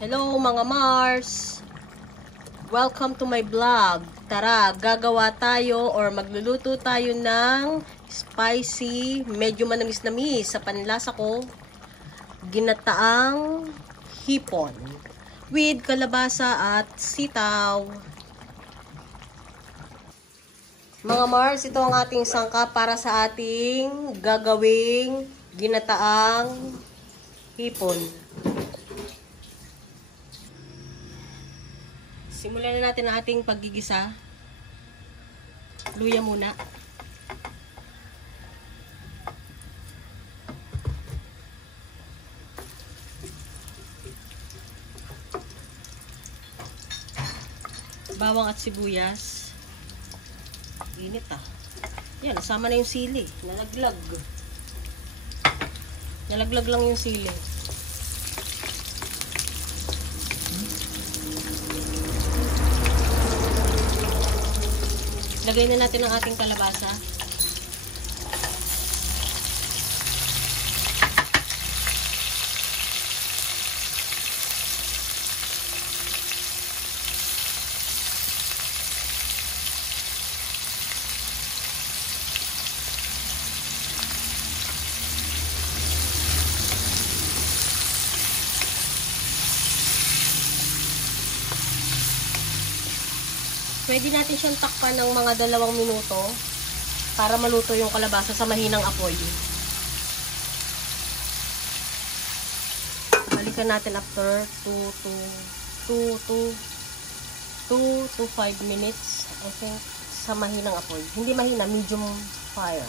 Hello mga Mars! Welcome to my vlog. Tara, gagawa tayo or magluluto tayo ng spicy, medyo manamis-namis sa panlasa ko, ginataang hipon with kalabasa at sitaw. Mga Mars, ito ang ating sangkap para sa ating gagawing ginataang hipon. Simulan na natin ang ating paggigisa. Luya muna. Bawang at sibuyas. Init ah. Yan, nasama na yung sili. Nalaglag. Nalaglag lang yung sili. Lagay na natin ang ating kalabasa. Pwede natin siyang takpan ng mga 2 minuto para maluto yung kalabasa sa mahinang apoy. Balikan natin after 2 to 5 minutes. I think sa mahinang apoy. Hindi mahina, medium fire.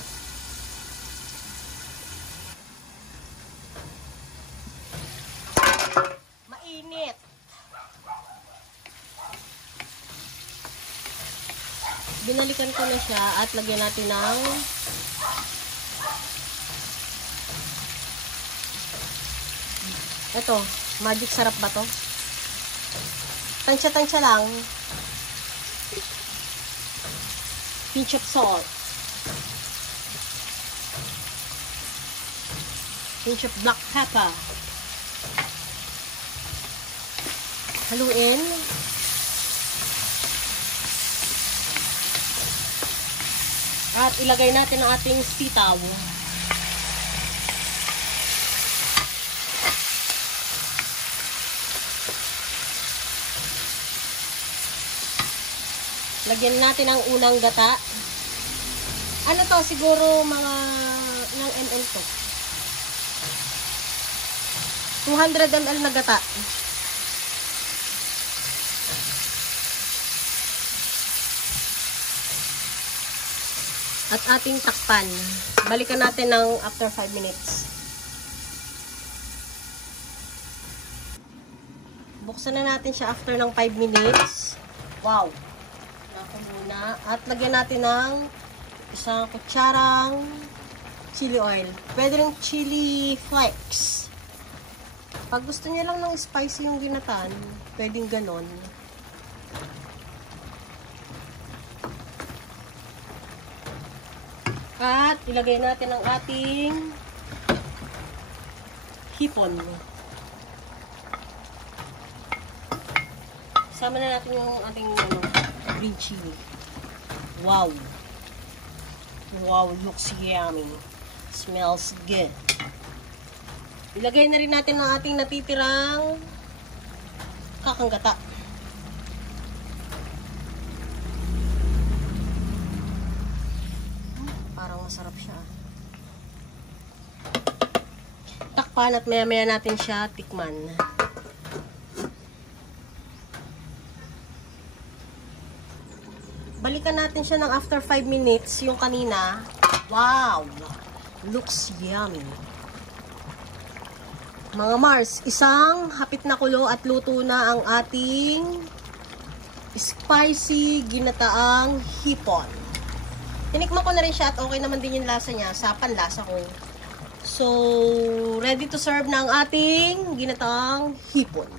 Mainit! Binalikan ko na siya at lagyan natin ng ito, magic sarap ba to? Tansya-tansya lang. Pinch of salt. Pinch of black pepper. Haluin. At ilagay natin ang ating sitaw. Lagyan natin ang unang gata. Ano to? Siguro mga ilang ml to? 200 ml na gata. At ating takpan. Balikan natin ng after 5 minutes. Buksan na natin siya after ng 5 minutes. Wow! Nakulo na. At lagyan natin ng isang kutsarang chili oil. Pwede rin chili flakes. Pag gusto niyo lang ng spicy yung ginatan, pwedeng ganon. At ilagay natin ang ating hipon. Sama na natin yung ating green chili. Wow! Wow, looks yummy. Smells good. Ilagay na rin natin ang ating natitirang kakanggata. Parang masarap siya. Takpan at maya-maya natin siya tikman. Balikan natin siya ng after 5 minutes. Yung kanina. Wow! Looks yummy. Mga Mars, isang hapit na kulo at luto na ang ating spicy ginataang hipon. Tinikman ko na rin siya at okay naman din yung lasa niya sa panlasa ko. So, ready to serve na ang ating ginataang hipon.